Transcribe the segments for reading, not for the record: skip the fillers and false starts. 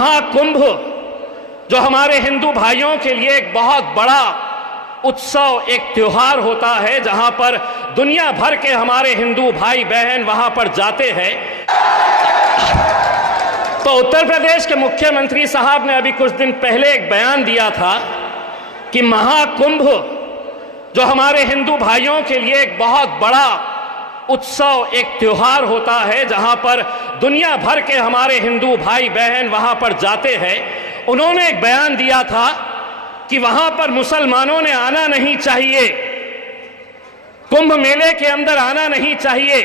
महाकुंभ जो हमारे हिंदू भाइयों के लिए एक बहुत बड़ा उत्सव, एक त्योहार होता है, जहां पर दुनिया भर के हमारे हिंदू भाई बहन वहां पर जाते हैं। तो उत्तर प्रदेश के मुख्यमंत्री साहब ने अभी कुछ दिन पहले एक बयान दिया था कि महाकुंभ जो हमारे हिंदू भाइयों के लिए एक बहुत बड़ा उत्सव, एक त्योहार होता है, जहां पर दुनिया भर के हमारे हिंदू भाई बहन वहां पर जाते हैं। उन्होंने एक बयान दिया था कि वहां पर मुसलमानों ने आना नहीं चाहिए, कुंभ मेले के अंदर आना नहीं चाहिए।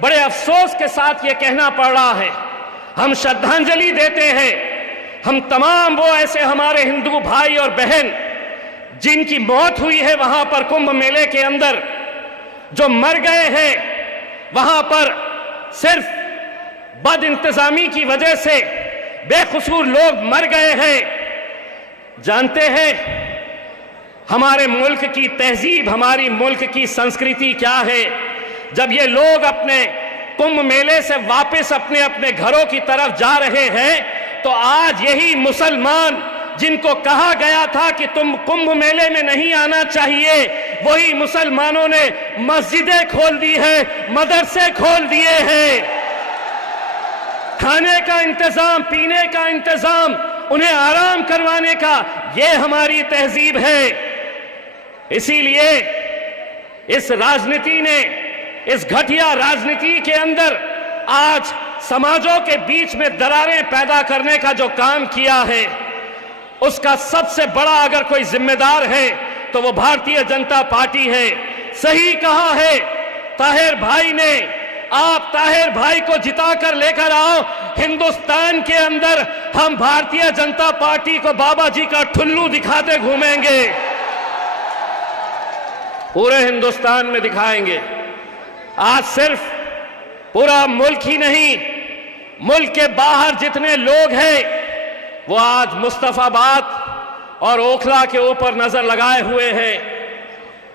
बड़े अफसोस के साथ ये कहना पड़ रहा है। हम श्रद्धांजलि देते हैं, हम तमाम वो ऐसे हमारे हिंदू भाई और बहन जिनकी मौत हुई है वहां पर कुंभ मेले के अंदर, जो मर गए हैं वहां पर सिर्फ बद इंतजामी की वजह से, बेकसूर लोग मर गए हैं। जानते हैं हमारे मुल्क की तहजीब, हमारी मुल्क की संस्कृति क्या है? जब ये लोग अपने कुंभ मेले से वापस अपने अपने घरों की तरफ जा रहे हैं, तो आज यही मुसलमान जिनको कहा गया था कि तुम कुंभ मेले में नहीं आना चाहिए, वही मुसलमानों ने मस्जिदें खोल दी है, मदरसे खोल दिए हैं। खाने का इंतजाम, पीने का इंतजाम, उन्हें आराम करवाने का, यह हमारी तहजीब है। इसीलिए इस राजनीति ने, इस घटिया राजनीति के अंदर आज समाजों के बीच में दरारें पैदा करने का जो काम किया है, उसका सबसे बड़ा अगर कोई जिम्मेदार है तो वो भारतीय जनता पार्टी है। सही कहा है ताहिर भाई ने, आप ताहिर भाई को जिता कर लेकर आओ, हिंदुस्तान के अंदर हम भारतीय जनता पार्टी को बाबा जी का ठुल्लू दिखाते घूमेंगे, पूरे हिंदुस्तान में दिखाएंगे। आज सिर्फ पूरा मुल्क ही नहीं, मुल्क के बाहर जितने लोग हैं वो आज मुस्तफाबाद और ओखला के ऊपर नजर लगाए हुए हैं।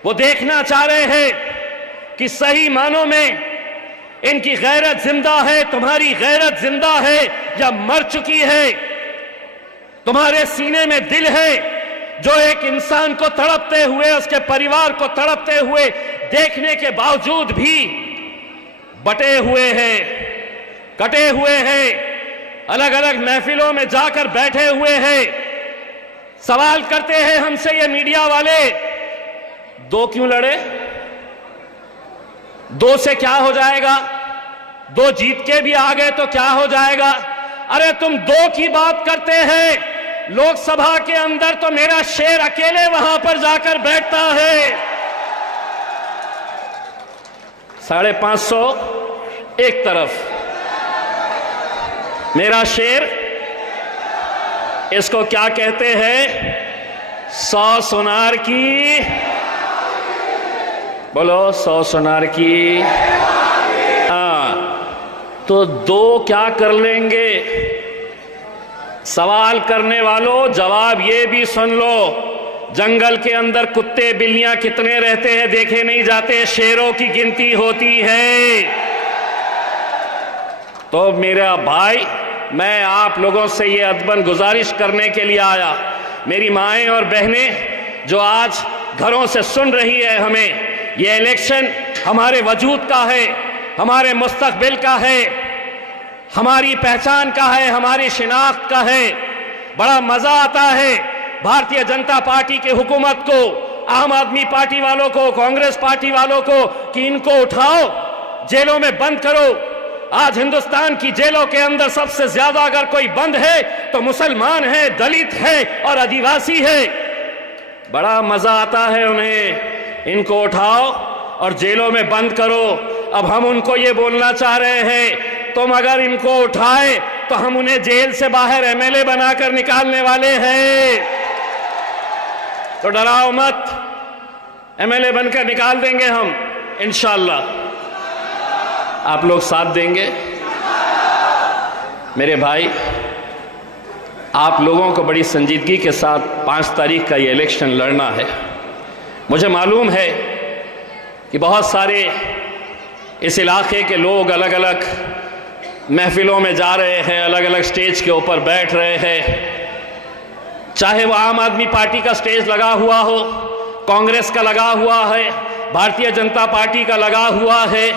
वो देखना चाह रहे हैं कि सही मानों में इनकी गैरत जिंदा है, तुम्हारी गैरत जिंदा है या मर चुकी है। तुम्हारे सीने में दिल है जो एक इंसान को तड़पते हुए, उसके परिवार को तड़पते हुए देखने के बावजूद भी बटे हुए हैं, कटे हुए हैं, अलग अलग महफिलों में जाकर बैठे हुए हैं। सवाल करते हैं हमसे ये मीडिया वाले, दो क्यों लड़े? दो से क्या हो जाएगा? दो जीत के भी आ गए तो क्या हो जाएगा? अरे तुम दो की बात करते हैं, लोकसभा के अंदर तो मेरा शेर अकेले वहां पर जाकर बैठता है। 550 एक तरफ, मेरा शेर, इसको क्या कहते हैं? 100 सुनार की, बोलो 100 सुनार की। तो दो क्या कर लेंगे? सवाल करने वालों जवाब ये भी सुन लो, जंगल के अंदर कुत्ते बिल्लियां कितने रहते हैं देखे नहीं जाते, शेरों की गिनती होती है। तो मेरा भाई, मैं आप लोगों से ये अदबन गुजारिश करने के लिए आया, मेरी माएं और बहनें जो आज घरों से सुन रही है हमें, ये इलेक्शन हमारे वजूद का है, हमारे मुस्तकबिल का है, हमारी पहचान का है, हमारी शिनाख्त का है। बड़ा मजा आता है भारतीय जनता पार्टी की हुकूमत को, आम आदमी पार्टी वालों को, कांग्रेस पार्टी वालों को कि इनको उठाओ, जेलों में बंद करो। आज हिंदुस्तान की जेलों के अंदर सबसे ज्यादा अगर कोई बंद है तो मुसलमान है, दलित है और आदिवासी है। बड़ा मजा आता है उन्हें, इनको उठाओ और जेलों में बंद करो। अब हम उनको ये बोलना चाह रहे हैं, तुम अगर इनको उठाए तो हम उन्हें जेल से बाहर एमएलए बनाकर निकालने वाले हैं, तो डराओ मत, एमएलए बनकर निकाल देंगे हम इंशाअल्लाह। आप लोग साथ देंगे? मेरे भाई, आप लोगों को बड़ी संजीदगी के साथ 5 तारीख का ये इलेक्शन लड़ना है। मुझे मालूम है कि बहुत सारे इस इलाके के लोग अलग अलग महफिलों में जा रहे हैं, अलग अलग स्टेज के ऊपर बैठ रहे हैं, चाहे वो आम आदमी पार्टी का स्टेज लगा हुआ हो, कांग्रेस का लगा हुआ है, भारतीय जनता पार्टी का लगा हुआ है।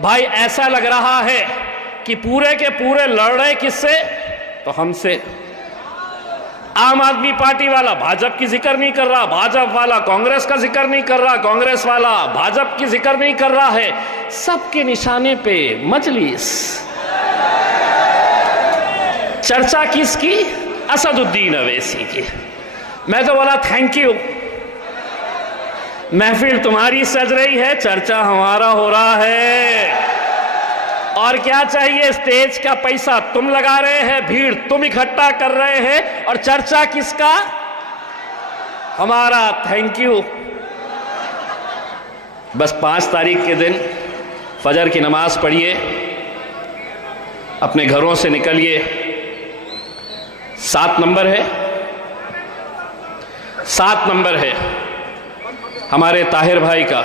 भाई ऐसा लग रहा है कि पूरे के पूरे लड़ रहे किससे? तो हमसे। आम आदमी पार्टी वाला भाजपा की जिक्र नहीं कर रहा, भाजपा वाला कांग्रेस का जिक्र नहीं कर रहा, कांग्रेस वाला भाजपा की जिक्र नहीं कर रहा है। सबके निशाने पे मजलिस। चर्चा किसकी? असदुद्दीन अवैसी की। मैं तो बोला थैंक यू, महफिल तुम्हारी सज रही है, चर्चा हमारा हो रहा है। और क्या चाहिए? स्टेज का पैसा तुम लगा रहे हैं, भीड़ तुम इकट्ठा कर रहे हैं, और चर्चा किसका? हमारा। Thank you. बस 5 तारीख के दिन फजर की नमाज पढ़िए, अपने घरों से निकलिए। 7 नंबर है, 7 नंबर है हमारे ताहिर भाई का,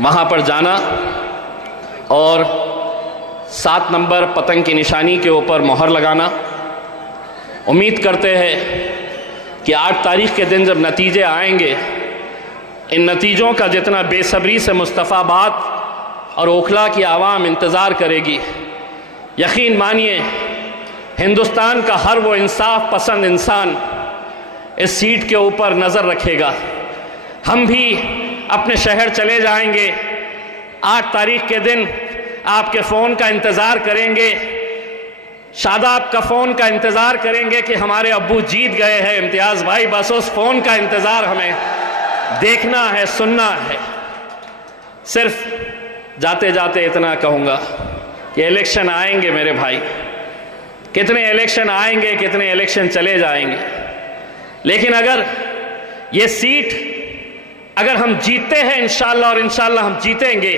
वहां पर जाना और 7 नंबर पतंग की निशानी के ऊपर मोहर लगाना। उम्मीद करते हैं कि 8 तारीख के दिन जब नतीजे आएंगे, इन नतीजों का जितना बेसब्री से मुस्तफ़ाबाद और ओखला की आवाम इंतज़ार करेगी, यकीन मानिए हिंदुस्तान का हर वो इंसाफ पसंद इंसान इस सीट के ऊपर नज़र रखेगा। हम भी अपने शहर चले जाएंगे, 8 तारीख के दिन आपके फ़ोन का इंतज़ार करेंगे, शादाब का फ़ोन का इंतज़ार करेंगे कि हमारे अब्बू जीत गए हैं। इम्तियाज़ भाई, बस उस फ़ोन का इंतज़ार हमें देखना है, सुनना है। सिर्फ जाते जाते इतना कहूँगा कि इलेक्शन आएंगे मेरे भाई, कितने इलेक्शन आएंगे, कितने इलेक्शन चले जाएंगे, लेकिन अगर ये सीट अगर हम जीतते हैं इंशाअल्लाह, और इंशाअल्लाह हम जीतेंगे,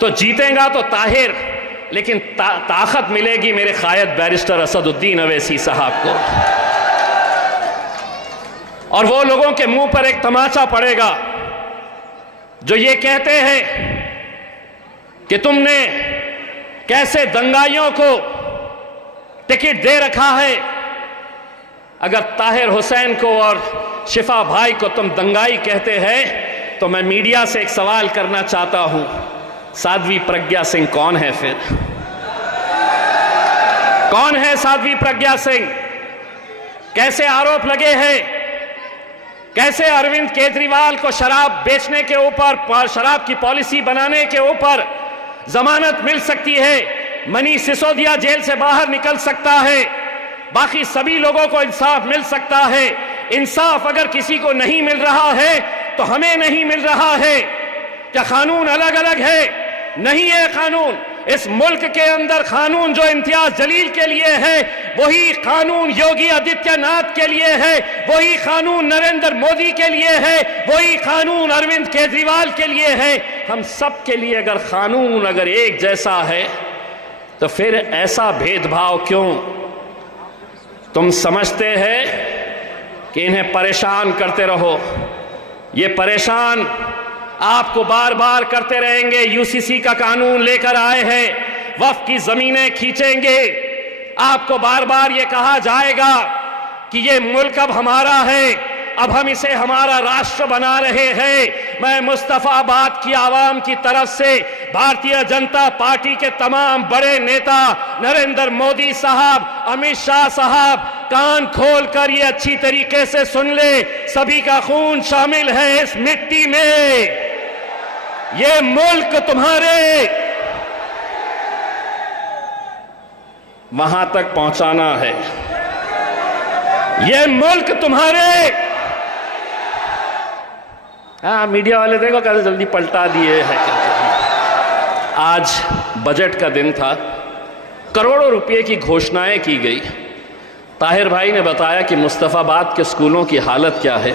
तो जीतेगा तो ताहिर, लेकिन ताकत मिलेगी मेरे कायद बैरिस्टर असदुद्दीन अवैसी साहब को। और वो लोगों के मुंह पर एक तमाचा पड़ेगा जो ये कहते हैं कि तुमने कैसे दंगाइयों को टिकट दे रखा है। अगर ताहिर हुसैन को और शिफा भाई को तुम दंगाई कहते हैं, तो मैं मीडिया से एक सवाल करना चाहता हूं, साध्वी प्रज्ञा सिंह कौन है फिर? कौन है साध्वी प्रज्ञा सिंह? कैसे आरोप लगे हैं, कैसे अरविंद केजरीवाल को शराब बेचने के ऊपर, शराब की पॉलिसी बनाने के ऊपर जमानत मिल सकती है, मनीष सिसोदिया जेल से बाहर निकल सकता है, बाकी सभी लोगों को इंसाफ मिल सकता है। इंसाफ अगर किसी को नहीं मिल रहा है तो हमें नहीं मिल रहा है। क्या कानून अलग अलग है? नहीं है कानून। इस मुल्क के अंदर कानून जो इम्तियाज जलील के लिए है, वही कानून योगी आदित्यनाथ के लिए है, वही कानून नरेंद्र मोदी के लिए है, वही कानून अरविंद केजरीवाल के लिए है। हम सब के लिए अगर कानून अगर एक जैसा है, तो फिर ऐसा भेदभाव क्यों? तुम समझते हैं कि इन्हें परेशान करते रहो, ये परेशान आपको बार बार करते रहेंगे। यूसीसी का कानून लेकर आए हैं, वक्फ की जमीनें खींचेंगे, आपको बार बार ये कहा जाएगा कि ये मुल्क अब हमारा है, अब हम इसे हमारा राष्ट्र बना रहे हैं। मैं मुस्तफाबाद की आवाम की तरफ से भारतीय जनता पार्टी के तमाम बड़े नेता नरेंद्र मोदी साहब, अमित शाह साहब, कान खोल कर ये अच्छी तरीके से सुन ले, सभी का खून शामिल है इस मिट्टी में। ये मुल्क तुम्हारे वहां तक पहुंचाना है, ये मुल्क तुम्हारे। हाँ, मीडिया वाले देखो कैसे जल्दी पलटा दिए हैं। आज बजट का दिन था, करोड़ों रुपए की घोषणाएं की गई। ताहिर भाई ने बताया कि मुस्तफाबाद के स्कूलों की हालत क्या है।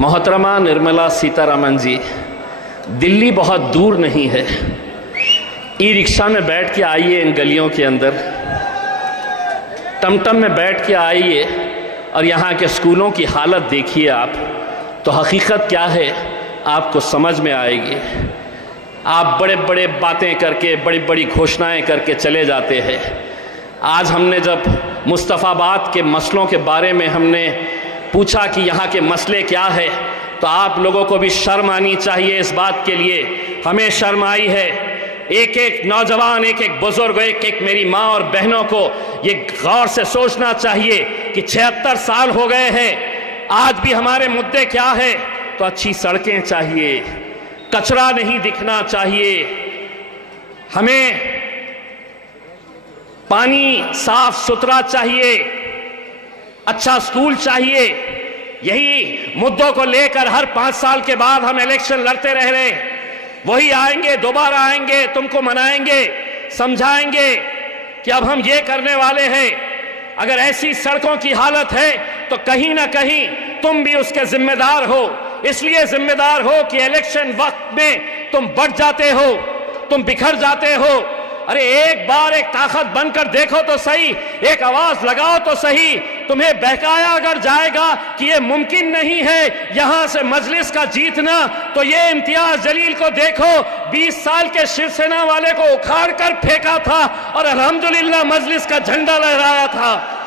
मोहतरमा निर्मला सीतारमण जी, दिल्ली बहुत दूर नहीं है, ई रिक्शा में बैठ के आइए इन गलियों के अंदर, टमटम में बैठ के आइए और यहाँ के स्कूलों की हालत देखिए आप, तो हकीकत क्या है आपको समझ में आएगी। आप बड़े बड़े बातें करके, बड़ी बड़ी घोषणाएं करके चले जाते हैं। आज हमने जब मुस्तफ़ाबाद के मसलों के बारे में हमने पूछा कि यहाँ के मसले क्या है, तो आप लोगों को भी शर्म आनी चाहिए इस बात के लिए। हमें शर्म आई है। एक एक नौजवान, एक एक बुजुर्ग, एक एक मेरी माँ और बहनों को ये गौर से सोचना चाहिए कि 76 साल हो गए हैं, आज भी हमारे मुद्दे क्या है। तो अच्छी सड़कें चाहिए, कचरा नहीं दिखना चाहिए, हमें पानी साफ सुथरा चाहिए, अच्छा स्कूल चाहिए। यही मुद्दों को लेकर हर 5 साल के बाद हम इलेक्शन लड़ते रह रहे हैं। वही आएंगे, दोबारा आएंगे, तुमको मनाएंगे, समझाएंगे कि अब हम ये करने वाले हैं। अगर ऐसी सड़कों की हालत है तो कहीं ना कहीं तुम भी उसके जिम्मेदार हो। इसलिए जिम्मेदार हो कि इलेक्शन वक्त में तुम बढ़ जाते हो, तुम बिखर जाते हो। अरे एक बार एक ताकत बनकर देखो तो सही, एक आवाज लगाओ तो सही। तुम्हें बहकाया अगर जाएगा कि ये मुमकिन नहीं है यहां से मजलिस का जीतना, तो ये इम्तियाज जलील को देखो, 20 साल के शिवसेना वाले को उखाड़ कर फेंका था और अल्हम्दुलिल्लाह मजलिस का झंडा लहराया था।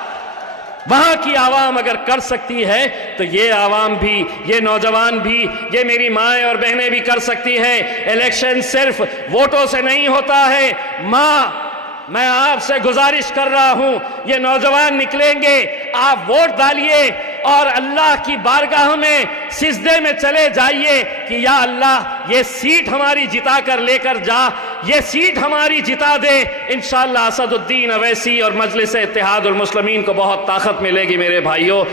वहां की आवाम अगर कर सकती है तो ये आवाम भी, ये नौजवान भी, ये मेरी माएँ और बहनें भी कर सकती है। इलेक्शन सिर्फ वोटों से नहीं होता है। माँ, मैं आपसे गुजारिश कर रहा हूं, ये नौजवान निकलेंगे, आप वोट डालिए और अल्लाह की बारगाह में सिजदे में चले जाइए कि या अल्लाह ये सीट हमारी जिता कर लेकर जा, ये सीट हमारी जिता दे। इंशाअल्लाह असदुद्दीन अवैसी और मजलिस इत्तेहादुल मुस्लिमीन को बहुत ताकत मिलेगी मेरे भाइयों।